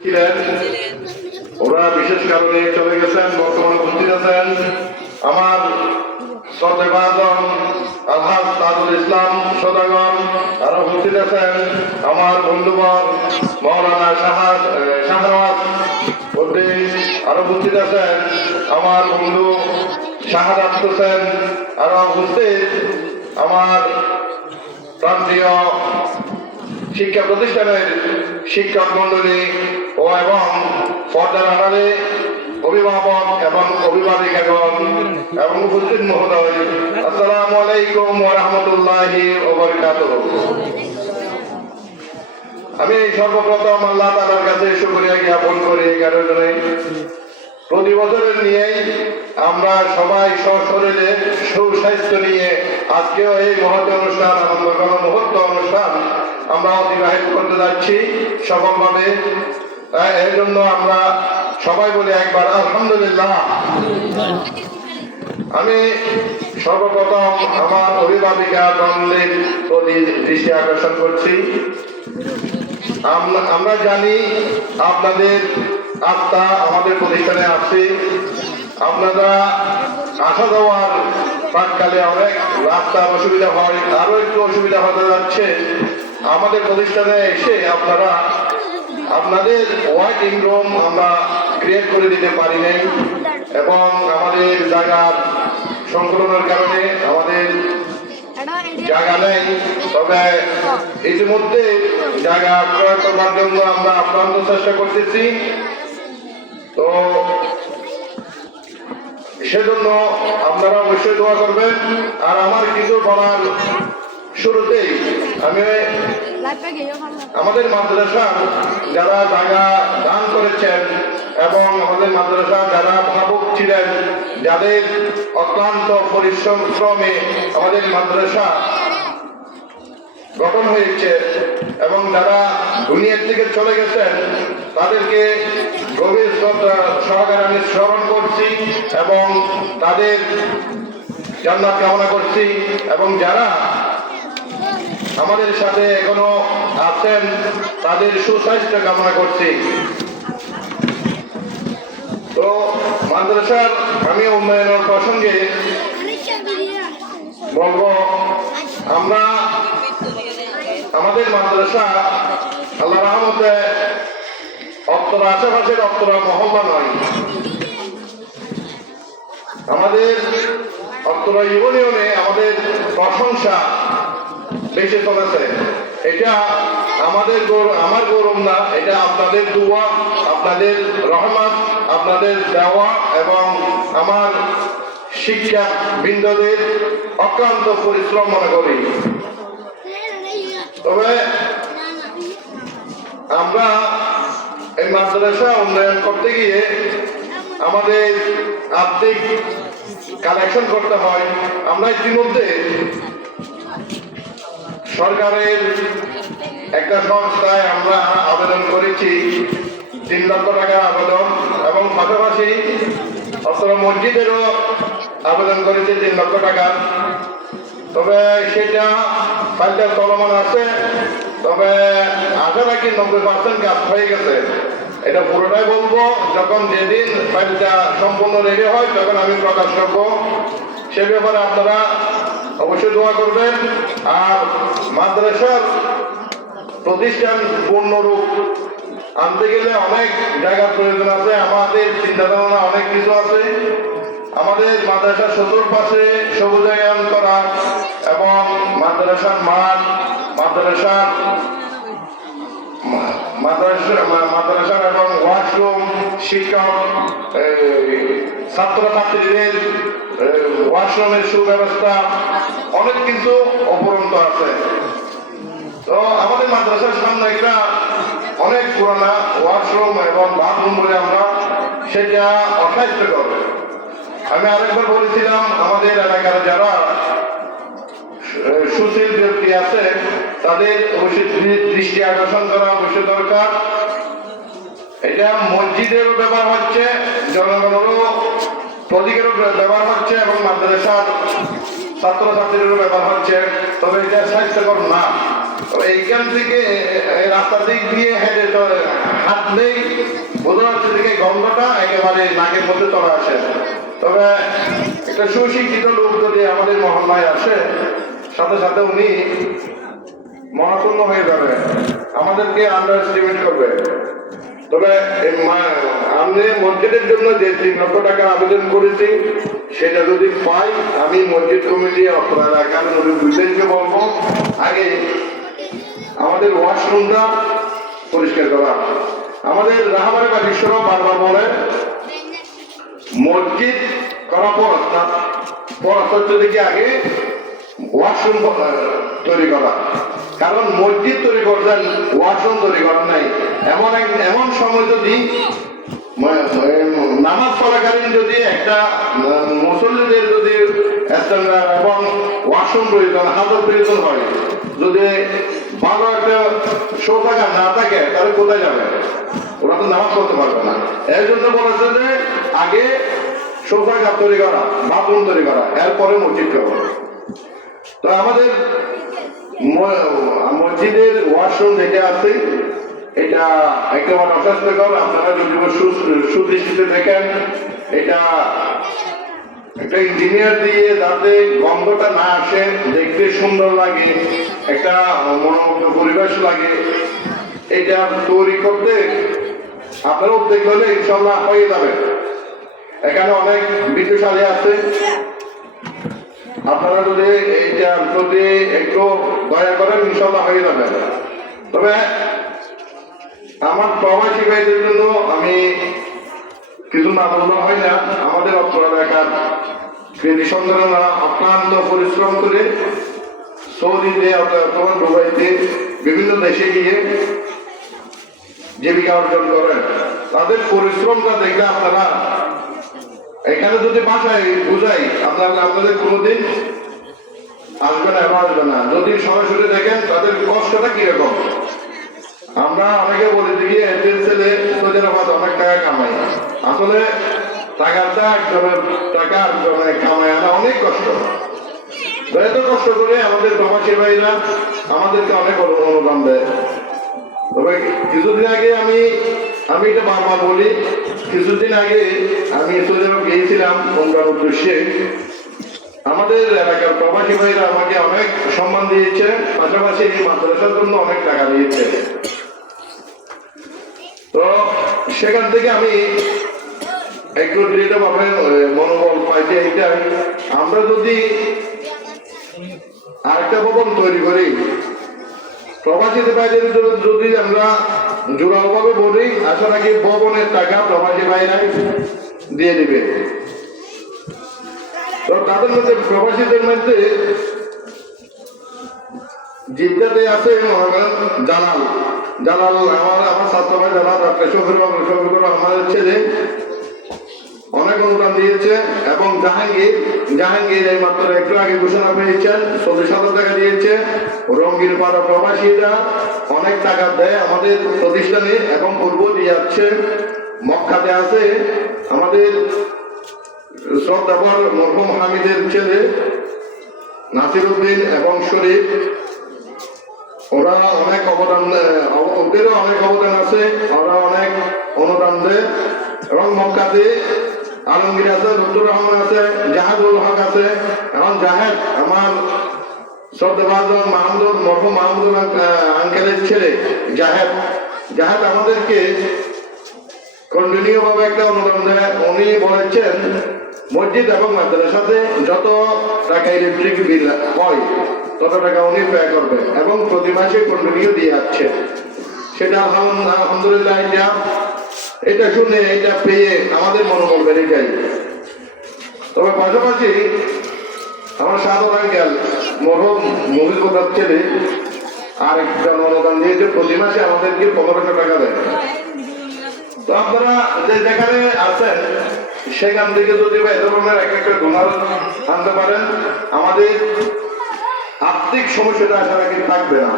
ছিলেন, ওরা বিশেষ কারণে চলে গেছেন, বর্তমানে উপস্থিত আছেন আমার শ্রদ্ধেয়ভাজন আলহাজ তাজুল ইসলাম সদাগর, আরো উপস্থিত আছেন আমার বন্ধুবর মৌলানা শাহনওয়াজ উদ্দিন, আরো উপস্থিত আছেন আমার বন্ধু শাহাদাত হোসেন, আরো উপস্থিত আমার প্রান্তীয় শিক্ষা প্রতিষ্ঠানের শিক্ষক মন্ডলী ও এবং পর্দার আড়ালে অভিভাবক এবং অভিভাবিকাগণ এবং উপস্থিত মহোদয়, আসসালামু আলাইকুম ওয়া রাহমাতুল্লাহি ওয়া বারাকাতুহু। আমি সর্বপ্রথম আল্লাহ তাআলার কাছে শুকরিয়া জ্ঞাপন করি এই কারণে প্রতি বছরের নিয়েই আমরা সবাই সশরীরে সুস্বাস্থ্য নিয়ে আজকেও এই মহৎ অনুষ্ঠান, আনন্দঘন মুহূর্ত অনুষ্ঠান আমরা অতিবাহিত করতে যাচ্ছি সফলভাবে। এই জন্য আমরা সবাই বলি একবার আলহামদুলিল্লাহ। আমি সর্বপ্রথম আমার অভিভাবিকা দ্বন্দ্বের প্রতি দৃষ্টি আকর্ষণ করছি। আমরা জানি আপনাদের আত্মা আমাদের প্রতিষ্ঠানে আছে। আপনারা আসা যাওয়ার প্রাককালে অনেক রাস্তার অসুবিধা হয়, আরো একটু অসুবিধা হতে যাচ্ছে। আমাদের প্রতিষ্ঠানে এসে আপনারা আপনাদের ওয়াইটিং রুম আমরা ক্রিয়েট করে দিতে পারি নাই এবং আমাদের জায়গার সংকলনের কারণে আমাদের জায়গা নেই। তবে ইতিমধ্যে জায়গা ক্রয় করবার জন্য আমরা আপ্রান্ত চেষ্টা করতেছি। তো সেজন্য আপনারা অবশ্যই দোয়া করবেন। আর আমার কিছু বলার শুরুতেই আমি আমাদের মাদ্রাসা যারা জায়গা দান করেছেন এবং আমাদের মাদ্রাসা যারা ভাবুক ছিলেন, যাদের অক্লান্ত পরিশ্রমে আমাদের মাদ্রাসা গঠন হয়েছে এবং যারা দুনিয়ার দিকে চলে গেছেন, তাদেরকে গভীর শ্রদ্ধা সহকারে আমি স্মরণ করছি এবং তাদের জান্নাত কামনা করছি। এবং যারা আমাদের সাথে এখনো আছেন তাদের সুস্বাস্থ্য কামনা করছি। তো মাদ্রাসার আমি উন্নয়নের প্রসঙ্গে বলবো, আমরা আমাদের মাদ্রাসা আল্লাহ রহমতে অত্তর আশেপাশের অত্তরা মহল্লা নয়, আমাদের অত্তরা ইউনিয়নে আমাদের প্রশংসা বেশি চলেছে। এটা আমাদের আমার গৌরব না, এটা আপনাদের দোয়া, আপনাদের রহমত, আপনাদের দেওয়া এবং আমার শিক্ষা বৃন্দদের অক্লান্ত পরিশ্রম মনে করি। তবে আমরা এই মাদ্রাসা উন্নয়ন করতে গিয়ে আমাদের আর্থিক কালেকশন করতে হয়। আমরা ইতিমধ্যে সরকারের একটা সংস্থায় আমরা আবেদন করেছি 3 লক্ষ টাকার আবেদন, এবং পাশাপাশি অত্র মসজিদেরও আবেদন করেছি 3 লক্ষ টাকা। তবে সেটা ফাইলটা চলমান আছে। তবে আশা রাখি 90% কাজ হয়ে গেছে। এটা পুরোটাই বলবো যখন যেদিন ফাইলটা সম্পূর্ণ রেডি হয় তখন আমি প্রকাশ করবো। সে ব্যাপারে আপনারা অবশ্যই দোয়া করবেন। আর মাদ্রাসার প্রতিষ্ঠান পূর্ণরূপ আনতে গেলে অনেক জায়গার প্রয়োজন আছে। আমাদের চিন্তাধারণা অনেক কিছু আছে। আমাদের মাদ্রাসার চতুর্পাশে সবুজায়ন করা এবং মাদ্রাসার মাঠ, মাদ্রাসার এবং ওয়াশরুম, শিক্ষক ছাত্রছাত্রীদের ওয়াশরুমের সুব্যবস্থা, অনেক কিছু অপরন্ত আছে। তো আমাদের মাদ্রাসার সামনে একটা অনেক পুরানা ওয়াশরুম এবং বাথরুম বলে আমরা, সেটা অস্বাস্থ্যকর। আমি আরেকবার বলেছিলাম আমাদের এলাকার যারা সুশীল ব্যক্তি আছে তাদের অবশ্যই দৃষ্টি আকর্ষণ করা অবশ্যই দরকার। এটা মসজিদেরও ব্যবহার হচ্ছে, জনগণেরও প্রতীকেরও ব্যবহার হচ্ছে এবং মাদ্রাসার ছাত্রছাত্রীদেরও ব্যবহার হচ্ছে। তবে এটা স্বাস্থ্যকর না। এইখান থেকে রাস্তার দিক দিয়ে হেঁটে হাঁটলেই বোঝা যাচ্ছে থেকে গন্ধটা একেবারে নাকের মধ্যে চলে আসে। তবে একটা সুশিক্ষিত লোক যদি আমাদের মহল্লায় আসে, সাথে সাথে উনি মহাপূর্ণ হয়ে যাবে, আমাদেরকে আন্ডার এস্টিমেট করবে। তবে আমি মসজিদের জন্য যে 3 লক্ষ টাকা আবেদন করেছি, সেটা যদি পাই, আমি মসজিদ কমিটি আপনার এলাকার মুরব্বীদেরকে বলবো আগে আমাদের ওয়াশরুমটা পরিষ্কার করা। আমাদের রাহাবারে বাগিশ্বর বারবার বলে মসজিদ করা পড়াশোনা দেখি আগে ওয়াশরুম তৈরি করা, কারণ মসজিদ তৈরি করছেন, ওয়াশরুম তৈরি করার নাই। এমন সময় যদি নামাজ পড়াকালীন যদি একটা মুসল্লিদের যদি এবং ওয়াশরুম প্রয়োজন, হাজর প্রয়োজন হয়, যদি ভালো একটা শৌচাগার না থাকে তাহলে কোথায় যাবে? ওরা তো নামাজ পড়তে পারবে না। এর জন্য বলেছে যে আগে শৌচাগার তৈরি করা, বাথরুম তৈরি করা, এরপরে মসজিদ করা। তো আমাদের মসজিদের ওয়াশরুম যেটা আছে এটা একেবারে অস্বাস্থ্যকর। আপনারা যদি সুদৃষ্টিতে দেখেন, এটা একটা ইঞ্জিনিয়ার দিয়ে যাতে গন্ধটা না আসে, দেখতে সুন্দর লাগে, একটা মনোমুগ্ধ পরিবেশ লাগে, এটা তৈরি করতে আপনারা উদ্যোগ হলে ইনশাল্লাহ হয়ে যাবে। এখানে অনেক বিদ্যুৎশালী আছে, আপনারা যদি এইটা যদি একটু দয়া করেন ইনশাল্লাহ হয়ে যাবে। তবে আমার প্রবাসী ভাইদের জন্য আমি কিছু না বললে হয় না। আমাদের অত্র এলাকার কৃষি সন্তানেরা অক্লান্ত পরিশ্রম করে সৌদিতে অথবা দুবাইতে বিভিন্ন দেশে গিয়ে জীবিকা অর্জন করেন। তাদের পরিশ্রমটা দেখলে আপনারা এখানে যদি ভাষায় বুঝাই আপনাদের কোনোদিন আসবে না, আসবে না। যদি সরাসরি দেখেন তাদের কষ্টটা কিরকম। আমরা অনেকে বলি দিকে এদের ছেলে সৌদি আরব অনেক টাকা কামাই, আসলে টাকাটা একজনের টাকা একজনের কামাই আনা অনেক কষ্ট। এত কষ্ট করে আমাদের প্রবাসী ভাইরা আমাদেরকে অনেক অনুদান দেয়। তবে কিছুদিন আগে আমি এটা বারবার বলি, কিছুদিন আগে আমি সৌদি আরব গিয়েছিলাম ওমরার উদ্দেশ্যে। আমাদের এলাকার প্রবাসী ভাইরা আমাকে অনেক সম্মান দিয়েছে, পাশাপাশি মাদ্রাসার জন্য অনেক টাকা দিয়েছে। তো সেখান থেকে আমি একটু দৃঢ়ভাবে মনোবল পাই যে এইটাই, আমরা যদি আরেকটা ভবন তৈরি করি, প্রবাসী ভাইদের যদি আমরা জোরালোভাবে বলি, আশা রাখি ভবনের টাকা প্রবাসী ভাইরাই দিয়ে দিবে। তো তাদের মধ্যে প্রবাসীদের মধ্যে জিদ্দাতে আছে জালাল আমার ছাত্র ভাই জালাল শফিকুর আমাদের ছেলে অনেক অনুদান দিয়েছে, এবং জাহাঙ্গীর এই মাত্র একটু আগে ঘোষণা পেয়েছেন 40,000 টাকা দিয়েছে। রঙ্গির পাড়া প্রবাসীরা অনেক টাকা দেয় আমাদের প্রতিষ্ঠানে এবং পূর্ব দিয়ে যাচ্ছে। মক্কাতে আছে আমাদের শ্রদ্ধাবর মরহুম হামিদের ছেলে নাসির উদ্দিন এবং শরীফ, ওরা অনেক অবদান ওদেরও অনেক অবদান আছে, ওরা অনেক অনুদান দেয়। এবং মক্কাতে আলমগীর আছে, লুৎফুর রহমান আছে, জাহাদুল হক আছে। এখন জাহেদ আমার শ্রদ্ধাভাজন মরহুম মাহমুদুল আঙ্কেলের ছেলে জাহেদ আমাদেরকে কন্টিনিউ ভাবে একটা অনুদান দেয়। উনি বলেছেন মসজিদ এবং মাদ্রাসাতে যত টাকা ইলেকট্রিক বিল হয় তত টাকা উনি পে করবে, এবং প্রতি মাসে কন্টিনিউ দিয়ে যাচ্ছে। সেটা আলহামদুলিল্লাহ এটা শুনে এটা পেয়ে আমাদের মনোবল বেড়ে যায়। তবে পাশাপাশি আমার সাধন আঙ্কেল মরহুম মহিল কোথার ছেলে আর একটা অনুদান দিয়েছে, প্রতি মাসে আমাদেরকে 1500 টাকা দেয়। তো আপনারা যেখানে আছেন সেখান থেকে যদি এ ধরনের একটা ডোনার আনতে পারেন, আমাদের আর্থিক সমস্যাটা আশা রাখি থাকবে না।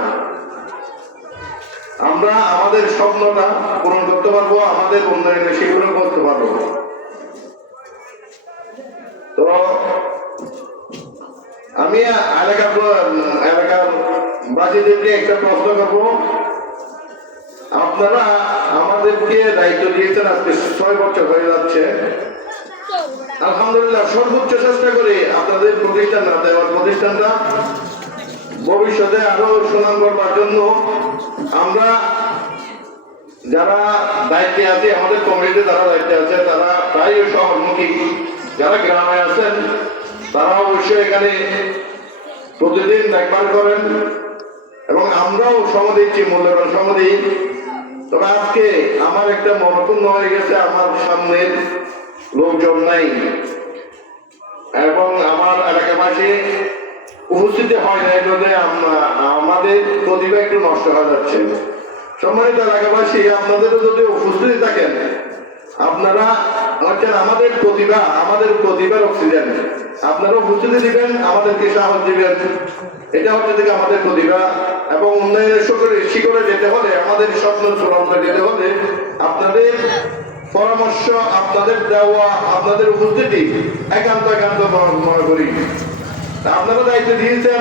আমরা আমাদের স্বপ্নটা পূরণ করতে পারবো, আমাদের উন্নয়নে সেগুলো করতে পারবো। তো আমি এলাকার বাসীদেরকে একটা প্রশ্ন করবো, আপনারা আমাদেরকে দায়িত্ব দিয়েছেন, আজকে 6 বছর হয়ে যাচ্ছে। আলহামদুলিল্লাহ সর্বোচ্চ চেষ্টা করি আপনাদের প্রতিষ্ঠানটা ভবিষ্যতে আরো সুনাম করবার জন্য আমরা যারা দায়িত্বে আছে, আমাদের কমিটিতে যারা দায়িত্বে আছে তারা প্রায় শহরমুখী, যারা গ্রামে আছেন তারা অবশ্যই এখানে প্রতিদিন দেখভাল করেন এবং আমরাও সময় দিচ্ছি, মূল্যবান সময় দিই। তবে আজকে আমার একটা মনপূর্ণ হয়ে গেছে, আমার সামনের লোকজন নাই এবং আমার এলাকাবাসী উপস্থিতি হয় নাই বলে আমাদের প্রতিভা একটু নষ্ট হয়ে যাচ্ছে। সম্মানিত এলাকাবাসী, আপনাদেরও যদি উপস্থিতি থাকেন, আপনারা হচ্ছেন আমাদের প্রতিভার অক্সিজেন। আপনারা উপস্থিতি দিবেন, আমাদেরকে সাহস দিবেন, এটা হচ্ছে থেকে আমাদের প্রতিভা। এবং উন্নয়নের শিখরে যেতে হলে, আমাদের স্বপ্ন চূড়ান্ত যেতে হলে আপনাদের পরামর্শ, আপনাদের দেওয়া, আপনাদের উপস্থিতি একান্ত মনে করি। আপনারা দায়িত্ব দিয়েছেন,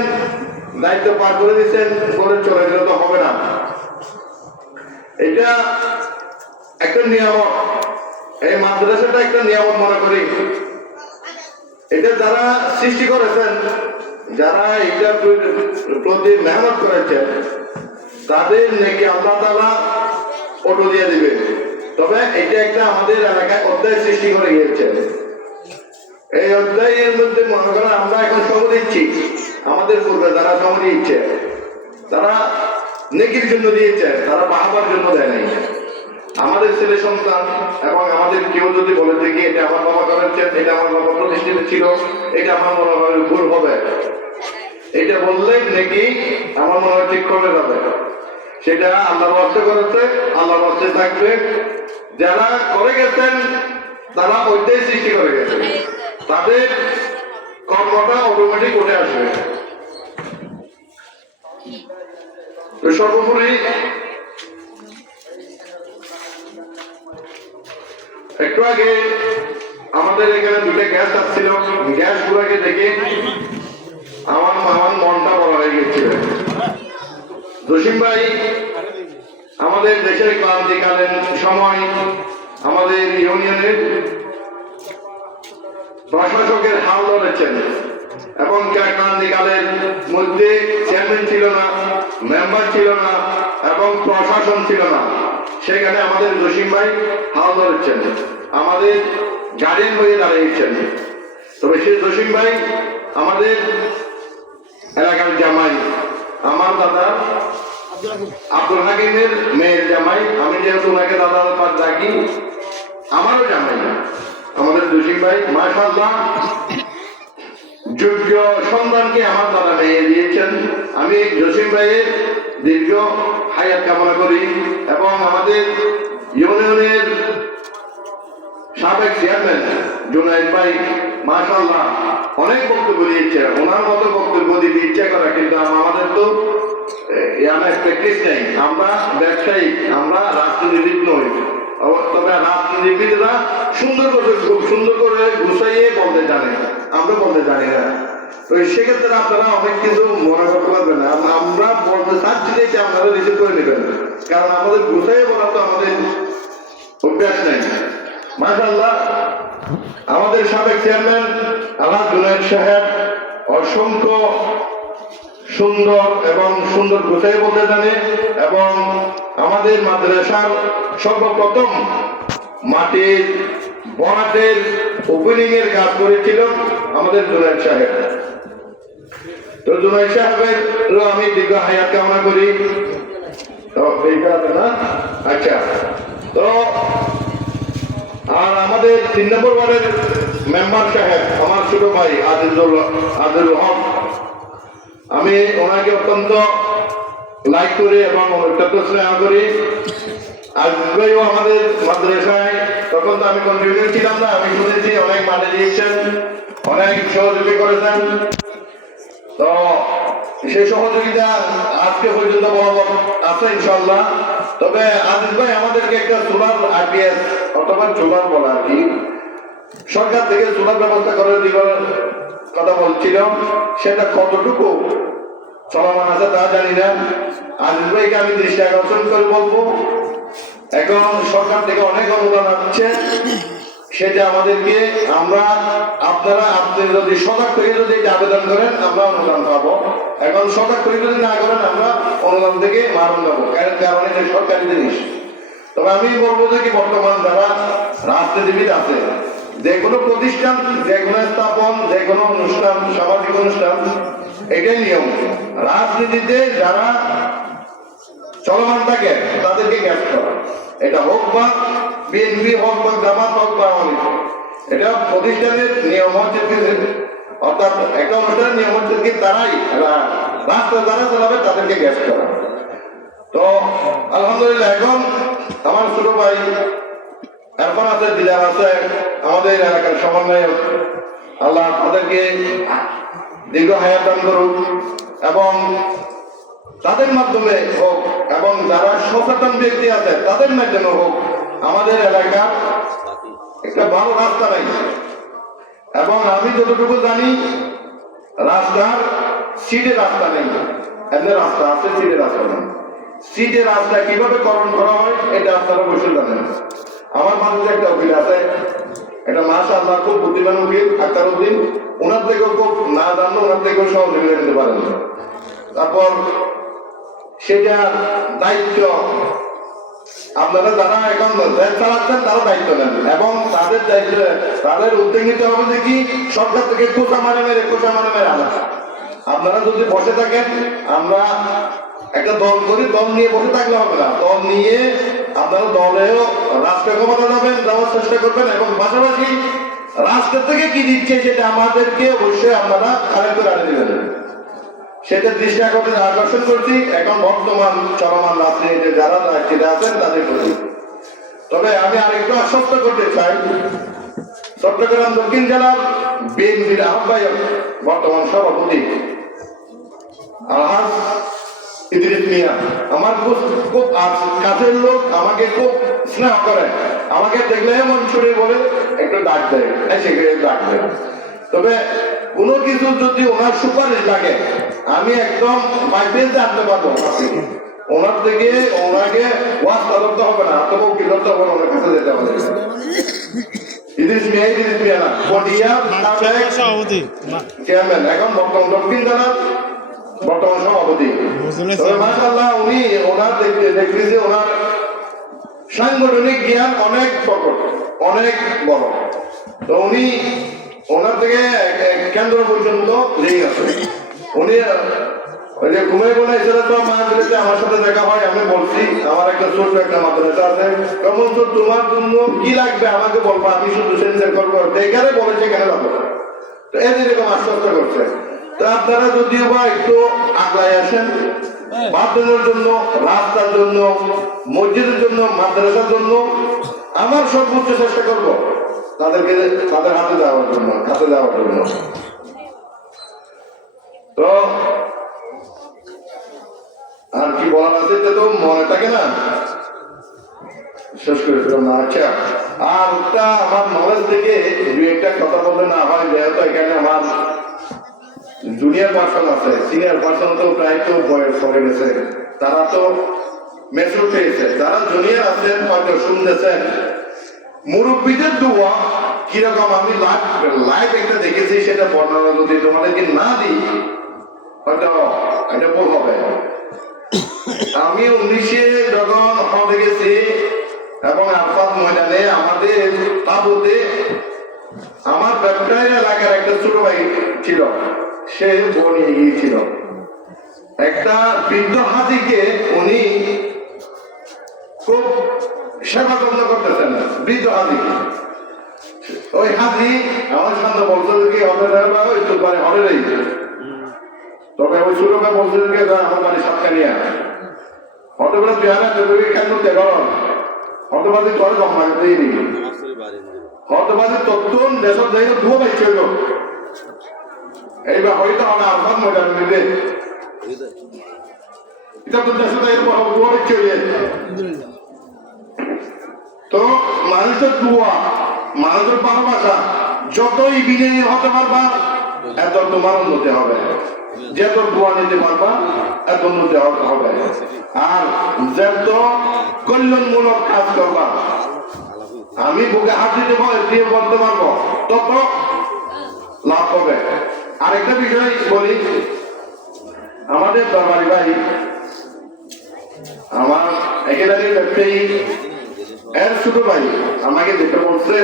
দায়িত্ব পার করে দিয়েছেন বলে চলে গেলে তো হবে না। এটা একটা নিয়ামত, এই মাদ্রাসাটা একটা নিয়ামত মনে করি। এটা যারা সৃষ্টি করেছেন, যারা এটার প্রতি মেহনত করেছেন, তাদের নাকি আল্লাহ তাআলা অটো দিয়ে দিবে। তবে এটা একটা আমাদের এলাকায় অধ্যায় সৃষ্টি করে গিয়েছে। এই অধ্যায়ের মধ্যে মনে করেন আমরা এখন সময় দিচ্ছি, আমাদের পূর্বে যারা সময় দিচ্ছে তারা নেকির জন্য দিয়েছে, তারা বাহাবার জন্য দেয় নাই। আমাদের ছেলে সন্তান এবং আমাদের কেউ যদি বলে দেখি এটা আমার বাবা করেছেন, এটা আমার বাবা প্রতিষ্ঠিত ছিল, এটা আমার মনে হয় ভুল হবে, এটা বললে নাকি আমার মনে হয় ঠিক করে যাবে, সেটা আল্লাহর ওয়াস্তে করেছে, আল্লাহর ওয়াস্তে থাকবে। যারা করে গেছেন তারা ওইটাই সৃষ্টি করে গেছেন, তাদের কর্মটা অটোমেটিক উঠে আসবে। তো সর্বোপরি একটু আগে আমাদের এখানে দুটো গ্যাস আসছিল, গ্যাস গুলাকে দেখে আমার মনটা বড় হয়ে গেছিল। জসিম ভাই আমাদের দেশের ক্রান্তিকালীন সময় আমাদের ইউনিয়নের প্রশাসকের হাল ধরেছেন এবং ক্রান্তিকালের মধ্যে চেয়ারম্যান ছিল না, মেম্বার ছিল না এবং প্রশাসন ছিল না। সেখানে আমাদের জসিম ভাই হাল ধরেছেন, আমাদের গার্ডিয়ান হয়ে দাঁড়িয়েছেন। তবে সেই জসিম ভাই আমাদের এলাকার জামাই, আমার দাদা আব্দুল হাকিমের মেয়ের জামাই। আমি যেহেতু ওনাকে দাদা পার ডাকি, আমারও জামাই না আমাদের জসিম ভাই। মাশাআল্লাহ যোগ্য সন্তানকে আমার দাদা মেয়ে দিয়েছেন। আমি জসিম ভাইয়ের দীর্ঘ হায়াত কামনা করি এবং আমাদের ইউনিয়নের সাবেক চেয়ারম্যান জুনায়েদ ভাই মাশাআল্লাহ অনেক বক্তব্য দিয়েছে। ওনার মতো বক্তব্য দিতে ইচ্ছা করে, কিন্তু আমাদের তো প্র্যাকটিস নেই, আমরা ব্যবসায়ী, আমরা রাজনীতিবিদ নই। তবে রাজনীতিবিদরা খুব সুন্দর করে গুছাইয়ে বলতে জানে, আমরা বলতে জানি না। তো সেক্ষেত্রে আপনারা অনেক কিছু মনে করতে পারবেন না। আমরা বলতে চাচ্ছি যে আপনারা রিসিভ করে নেবেন, কারণ আমাদের গুছাইয়ে বলা তো আমাদের অভ্যাস নেই। মাশাআল্লাহ আমাদের সাবেক চেয়ারম্যান আল্লাহ জুনায়েদ সাহেব অসংখ্য সুন্দর এবং সুন্দর গুছাই বলতে জানে এবং আমাদের মাদ্রাসার সর্বপ্রথম মাটির বরাটের ওপেনিং এর কাজ করেছিল আমাদের জুনায়েদ সাহেব। তো জুনায়েদ সাহেবের আমি দীর্ঘ হায়াত কামনা করি। তো এইটা না, আচ্ছা। তো আর আমাদের 3 নম্বর ওয়ার্ডের মেম্বার সাহেব আমার ছোট ভাই আদিল হক, আমি ওনাকে অত্যন্ত লাইক করি এবং অত্যন্ত স্নেহ করি। আজিজ ভাইও আমাদের মাদ্রাসায়, তখন তো আমি কন্ট্রিবিউট ছিলাম না, আমি শুনেছি অনেক মাঠে দিয়েছেন, অনেক সহযোগী করেছেন। তো সেই সহযোগিতা আজকে পর্যন্ত বরাবর আছে ইনশাআল্লাহ। তবে আজিজ ভাই আমাদেরকে একটা সোলার আরপিএস অথবা সোলার বলা আর কি, সরকার থেকে সোলার ব্যবস্থা করে দেওয়ার কথা বলছিল, সেটা কতটুকু চলমান আছে তা জানি না। আজিজ ভাইকে আমি দৃষ্টি আকর্ষণ করে বলবো এখন সরকার থেকে অনেক অনুদান আসছে, সেটা আমাদেরকে আপনারা যদি সজাগ থেকে যদি আবেদন করেন আমরা অনুদান পাবো। এখন সজাগ করে যদি না করেন আমরা অনুদান থেকে মারণ যাবো, কারণ এটা সরকারি জিনিস। তবে আমি বলবো যে কি বর্তমান যারা রাজনীতিবিদ আছে, যে কোনো প্রতিষ্ঠান, যে কোনো স্থাপন, যে কোনো অনুষ্ঠান, সামাজিক অনুষ্ঠান, এটাই নিয়ম। রাজনীতিতে যারা চলমান থাকে তাদেরকে গ্যাস করা, এটা হোক বা বিএনপি হোক বা জামাত হোক বা আওয়ামী লীগ, এটা প্রতিষ্ঠানের নিয়ম হচ্ছে, অর্থাৎ একটা অনুষ্ঠানের নিয়ম হচ্ছে কি তারাই রাস্তা যারা চালাবে তাদেরকে গ্যাস করা। তো আলহামদুলিল্লাহ এখন আমার ছোট ভাই এখন আছে, দিদার আছে, আমাদের এলাকার সমন্বয়ক, আল্লাহ তাদেরকে দীর্ঘ হায়াত দান করুক এবং তাদের মাধ্যমে হোক এবং যারা সচেতন ব্যক্তি আছে তাদের মাধ্যমে হোক আমাদের এলাকার একটা ভালো রাস্তা নাই। এবং আমি যতটুকু জানি রাস্তার সিটের রাস্তা নেই, এমনি রাস্তা আছে, সিটের রাস্তা নেই। সিটের রাস্তা কিভাবে করণ করা হয় এটা আপনারা বসে জানেন। আমার মানুষ একটা উকিল আছে, এটা মাশাআল্লাহ খুব বুদ্ধিমান উকিল আক্তারউদ্দিন, ওনার থেকেও খুব না জানলে ওনার থেকেও সহযোগিতা নিতে পারেন। তারপর সেটা দায়িত্ব আপনারা যারা এখন দেশ চালাচ্ছেন তারা দায়িত্ব নেন এবং তাদের দায়িত্ব, তাদের উদ্যোগ নিতে হবে যে কি সরকার থেকে কোষা মানে মেরে আনা। আপনারা যদি বসে থাকেন, আমরা একটা দল করি, দল নিয়ে বসে থাকলে হবে না, দল নিয়ে আপনারা দলেও রাষ্ট্র ক্ষমতা যাওয়ার চেষ্টা করবেন এবং পাশাপাশি রাষ্ট্র থেকে কি দিচ্ছে সেটা আমাদেরকে অবশ্যই আপনারা কালেক্ট করে আনে দিবেন। সেটা দৃষ্টি আকর্ষণ করছি এখন বর্তমান চলমান রাজনীতিতে যারা দায়িত্বে আছেন তাদের প্রতি। তবে আমি আরেকটু আশ্বস্ত করতে চাই, চট্টগ্রাম দক্ষিণ জেলার বিএনপির আহ্বায়ক বর্তমান সভাপতি আলহাজ ইদ্রিস মিয়া আমার খুব কাছের লোক, আমাকে খুব স্নেহ করে, আমাকে দেখলে মন ছুড়ে বলে একটু ডাক দেয়, ডাক দেয়। তবে কোনো কিছু যদি ওনার সুপারিশ লাগে আমি একদম বাইপেস জানতে পারবো ওনার থেকে, ওনাকে ওয়াজ করতে হবে না, তবু কি করতে হবে, ওনার কাছে যেতে হবে। ইদ্রিস মিয়া না পটিয়া চেয়ারম্যান, এখন বর্তমান দক্ষিণ জেলার বর্তমান সভাপতি। তবে মাশাআল্লাহ উনি ওনার দেখতে যে ওনার সাংগঠনিক জ্ঞান অনেক প্রকট, অনেক বড়। তো উনি ওনার থেকে কেন্দ্র পর্যন্ত লেগে আছে। উনি ওই যে ঘুমিয়ে বলে মাহফিলেতে আমার সাথে দেখা হয়, আমি বলছি আমার একটা ছোট্ট একটা মাদ্রাসা আছে, কেমন তো তোমার জন্য কি লাগবে আমাকে বলবো, আমি শুধু সেন্সার করবো, এখানে বলেছে কেন যাবো। তো এরকম আশ্বস্ত করছে। তো আপনারা যদিও বা একটু আগলায় আসেন বাথরুমের জন্য, রাস্তার জন্য, মসজিদের জন্য, মাদ্রাসার জন্য, আমার সর্বোচ্চ চেষ্টা করব তাদেরকে তাদের হাতে দেওয়ার জন্য। তো আর কি বলার আছে তো মনে থাকে না, শেষ করে দিলাম না। আচ্ছা, আর ওটা আমার নলেজ থেকে দু একটা কথা বলতে না হয়, যেহেতু এখানে আমার জুনিয়র পার্সন আছে, সিনিয়র পার্সন তো প্রায় তো বয়স হয়ে গেছে, তারা তো মেচুর পেয়েছে, যারা জুনিয়র আছেন হয়তো শুনতেছেন মুরব্বীদের দোয়া কিরকম আমি লাইভ একটা দেখেছি, সেটা বর্ণনা যদি তোমাদেরকে না দিই হয়তো এটা ভুল হবে। আমি 19-এ যখন হজে গেছি এবং আরফাত ময়দানে আমাদের তাবুতে আমার ব্যবসায়ী এলাকার একটা ছোট ভাই ছিল, সে বউ নিয়ে গিয়েছিল একটা বৃদ্ধ হাতিকে, উনি খুব সেবা যত্ন করতেছেন বৃদ্ধ হাতিকে। ওই হাতি আমার সামনে বলছে কি হবে ওই তোর বাড়ি হবে নেই, তবে ওই ছোট ভাই বলছে আমার বাড়ি সাতকানিয়া হতে পারে পেয়ারা কেন গরম হতবাদী করে জমা দিইনি হতবাদী তত্ত্ব দেশের জায়গা ধুয়ে পাইছে হইল এইবার হয়তো আমার আহ্বান মজা নিবে এটা তো দেশের জায়গা ধুয়ে পাইছে তো মানুষের দোয়া, মানুষের ভালোবাসা, যতই বিজয়ী হতে পারবা এত তোমার উন্নতি হবে, যত দোয়া নিতে পারবা এত উন্নতি হবে, আর যত কল্যাণমূলক কাজ করবা আমি বুকে হাত দিতে দিয়ে বলতে পারবো তত লাভ হবে। আরেকটা বিষয় বলি, আমাদের দরবারি ভাই আমার একেবারে ব্যবসায়ী এর ছোট ভাই আমাকে যেটা বলছে,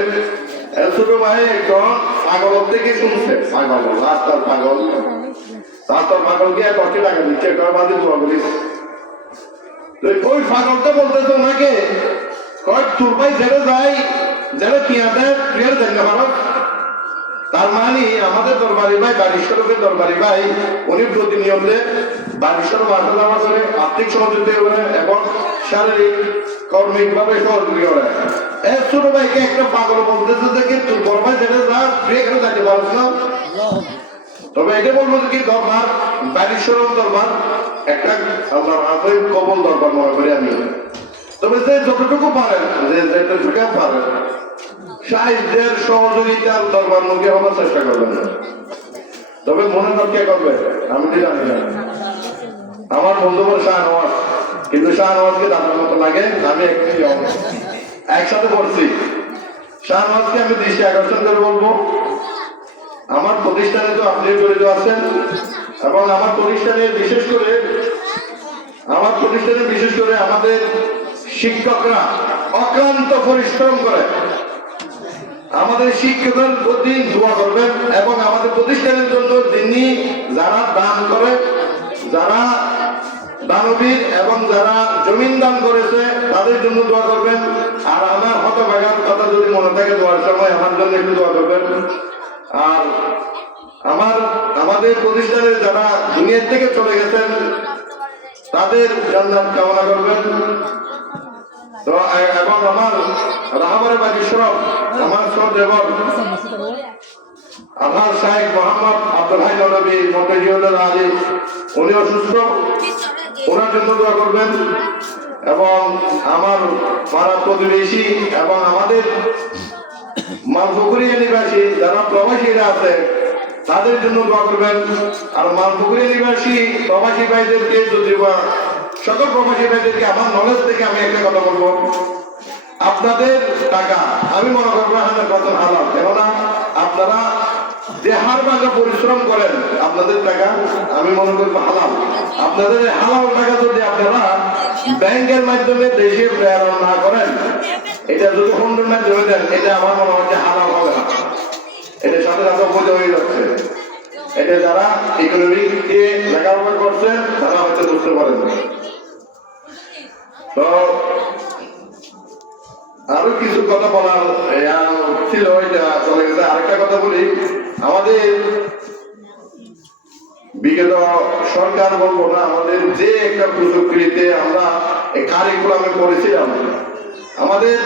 এর ছোট ভাই একজন পাগল থেকে শুনছে, পাগল রাস্তার পাগল গিয়ে 10 টাকা দিচ্ছে, একটা বাদে দোয়া করিস। ওই পাগলটা বলতেছে ওনাকে তোর ভাই ছেড়ে যায় যারা কিয়াদের প্রিয়ার জানতে পারো। তার মানে আমাদের দরবারি ভাই বারিশরফের দরবারি ভাই উনি প্রতিনিয়ত বারিশরফ আসা যাওয়া করে, আর্থিক সহযোগিতা করে এবং শারীরিক কর্মিক ভাবে সহযোগিতা করে। এর ছোট ভাইকে একটা পাগল বলতেছে যে কিন্তু তোর ভাই ছেড়ে যা তুই এখানে যাইতে পারছ না। তবে এটা বলবো কি দরবার বারিশরফ দরবার একটা আল্লাহর আজীব কবল দরবার মনে করি আমি। তবে যে যতটুকু পারেন যেটুকু পারেন সাহিত্যের সহযোগিতার দরবার মুখে হওয়ার চেষ্টা করবেন। তবে মনে কে করবে আমি তো জানি না। আমার বন্ধু বল শাহনওয়াজ, কিন্তু শাহনওয়াজকে দাদার মতো লাগে। আমি একসাথে পড়ছি, শাহনওয়াজকে আমি দৃষ্টি আকর্ষণ করে বলবো আমার প্রতিষ্ঠানে তো আপনি জড়িত আছেন এবং আমার প্রতিষ্ঠানে বিশেষ করে আমাদের শিক্ষকরা অক্লান্ত পরিশ্রম করে। আমাদের শিক্ষকদের প্রতি দোয়া করবেন এবং আমাদের প্রতিষ্ঠানের জন্য যিনি যারা দান করে, যারা দানবীর এবং যারা জমিন দান করেছে তাদের জন্য দোয়া করবেন। আর আমার হতভাগার কথা যদি মনে থাকে দোয়ার সময় আমার জন্য একটু দোয়া করবেন। আর আমাদের প্রতিষ্ঠানের যারা দুনিয়ার থেকে চলে গেছেন তাদের জান্নাত কামনা করবেন। তো এবং আমার রাহাবারে বাগিশরফ আমার শ্রদ্ধেয় আমার শাহেখ মোহাম্মদ আব্দুল হাই নবী মন্তেজিউল্লাহ আলী উনি অসুস্থ, ওনার জন্য দোয়া করবেন। এবং আমার পাড়া প্রতিবেশী এবং আমাদের মালপুকুরিয়া নিবাসী যারা প্রবাসীরা আছে তাদের জন্য দোয়া করবেন। আর মালপুকুরিয়া নিবাসী প্রবাসী ভাইদেরকে যদি সকল প্রবাসী ভাইদেরকে আমার নলেজ থেকে আমি একটা কথা বলবো, আপনাদের টাকা আমি মনে করবো হালাল, কেননা আপনারা যে হার ভাঙা পরিশ্রম করেন আপনাদের টাকা আমি মনে করবো হালাল। আপনাদের হালাল টাকা যদি আপনারা ব্যাংকের মাধ্যমে দেশে প্রেরণ না করেন, এটা যদি ফন্ডের মাধ্যমে দেন, এটা আমার মনে হয় যে হালাল হবে না, এটা সাথে সাথে অবৈধ হয়ে যাচ্ছে। এটা যারা ইকোনমিক দিয়ে লেখাপড়া করছেন তারা হয়তো বুঝতে পারেন। তো আরো কিছু কথা বলার ছিল, এটা চলে গেছে। আরেকটা কথা বলি, আমাদের বিগত সরকার বলবো না, আমাদের যে একটা প্রযুক্তিতে আমরা কারিকুলামে পড়েছিলাম, আমাদের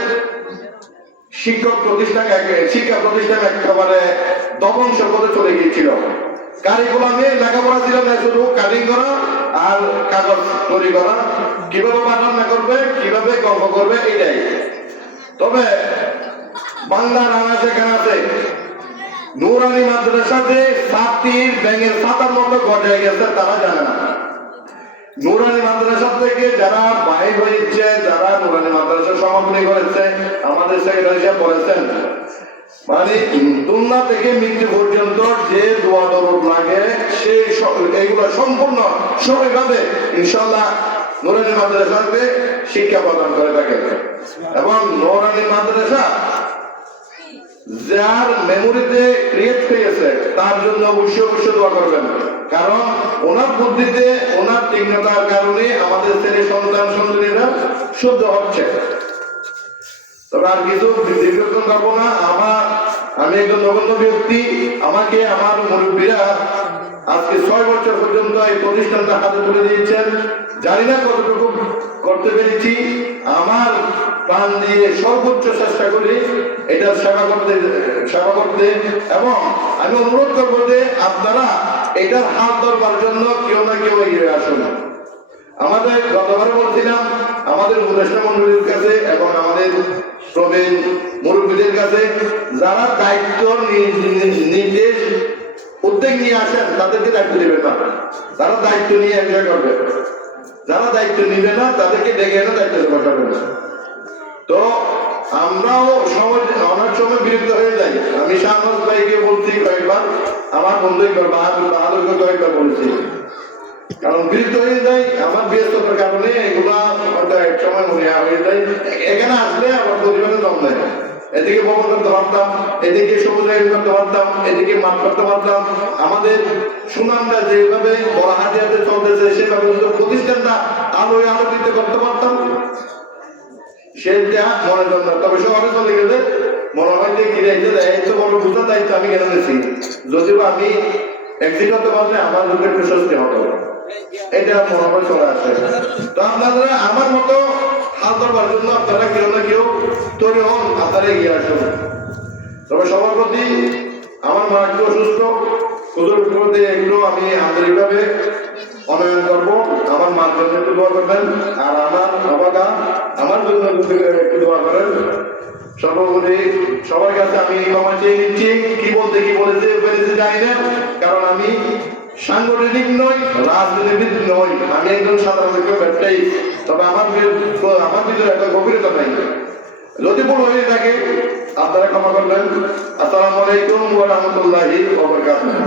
শিক্ষা প্রতিষ্ঠান একেবারে দবংশ পথে চলে গিয়েছিল। কারিকুলামে লেখাপড়া ছিল না, শুধু কাটিং করা আর কাগজ তৈরি করা, কিভাবে রান্না করবে, কিভাবে গল্প করবে, এটাই। তবে বাংলা আনাচে কানাচে নুরানি মাদ্রাসাতে ছাত্রীর ব্যাঙের ছাতার মতো গজায় গেছে, তারা জানে না। নুরানি মাদ্রাসা থেকে যারা বাইর হয়েছে, যারা নুরানি মাদ্রাসা সমাপনী করেছে, আমাদের সেক্রেটারি সাহেব বলেছেন মানে দুনিয়া থেকে মৃত্যু পর্যন্ত যে দোয়া দরদ লাগে সেই এইগুলো সম্পূর্ণ সবাইভাবে ইনশাল্লাহ নুরানি মাদ্রাসাতে শিক্ষা প্রদান করে থাকে। এবং নুরানি মাদ্রাসা যার মেমোরিতে ক্রিয়েট হয়েছে তার জন্য অবশ্যই দোয়া করবেন, কারণ ওনার বুদ্ধিতে ওনার তীক্ষ্ণতার কারণে আমাদের ছেলে সন্তান সন্ততিরা শুদ্ধ হচ্ছে। তবে আর কিছু দীর্ঘক্ষণ করবো না। আমি একজন নগণ্য ব্যক্তি, আমাকে আমার মুরব্বীরা আজকে 6 বছর পর্যন্ত এই প্রতিষ্ঠানটা হাতে তুলে দিয়েছেন। জানি না কতটুকু করতে পেরেছি, আমার প্রাণ দিয়ে সর্বোচ্চ চেষ্টা করি এটার সেবা করতে। এবং আমি অনুরোধ করবো যে আপনারা এটার হাত ধরবার জন্য কেউ না কেউ এগিয়ে আসুন। আমাদের গতবারে বলছিলাম আমাদের উপদেষ্টা মন্ডলীর কাছে এবং আমাদের প্রবীণ মুরব্বীদের কাছে যারা দায়িত্ব নির্দেশ উদ্যোগ নিয়ে আসেন, তাদেরকে দায়িত্ব দেবেন না। তারা দায়িত্ব নিয়ে এনজয় করবে, যারা দায়িত্ব নিবে না তাদেরকে ডেকে এনে দায়িত্ব দেওয়া যাবে না। তো আমরাও অনেক সময় বিরক্ত হয়ে যাই। আমি শাহনাজ ভাইকে বলছি কয়েকবার, আমার বন্ধু বাহাদুরকে কয়েকবার বলেছি, কারণ বিরক্ত হয়ে যায় আমার ব্যস্ততার কারণে। এগুলা হয়তো এক সময় মনে হয়ে যায়, এখানে আসলে আমার প্রতিবাদে দম দেয়। এদিকে ভবন করতে পারতাম, এদিকে সবুজ আইন করতে পারতাম, এদিকে মাঠ করতে পারতাম। আমাদের সুনামটা যেভাবে বড় হাতে হাতে চলতেছে সেভাবে প্রতিষ্ঠানটা আলোয় আলোকিত করতে পারতাম, সেটা মনে জন্য। তবে শহরে চলে গেলে মনে হয় যে কিনে এত বড় বুঝা দায়িত্ব আমি কেন নিয়েছি, যদিও আমি এক্সিট হতে পারলে আমার জন্য একটু স্বস্তি হতো, এটা মনে হয় চলে আসে। তো আপনারা আমার মতো হাল ধরবার জন্য আপনারা কেউ না কেউ তৈরি হন, আপনারা এগিয়ে আসুন। তবে সবার প্রতি আমার মা একটু অসুস্থ, হুজুর প্রতি এগুলো আমি আন্তরিকভাবে অনয়ন করবো। আমার মার জন্য একটু দোয়া করবেন, আর আমার বাবাটা আমার জন্য একটু দোয়া করেন। সর্বোপরি সবার কাছে আমি ক্ষমা চেয়ে নিচ্ছি। কি বলেছে জানি না, কারণ আমি সাংগঠনিক নই, রাজনীতিবিদ নই, আমি একজন সাধারণ ব্যবসায়ী। তবে আমার ভিতরে একটা গভীরতা নাই। যদি ভুল হয়ে থাকে আপনারা ক্ষমা করবেন। আসসালামু আলাইকুম ওয়া রাহমাতুল্লাহি ওয়া বারাকাতুহু।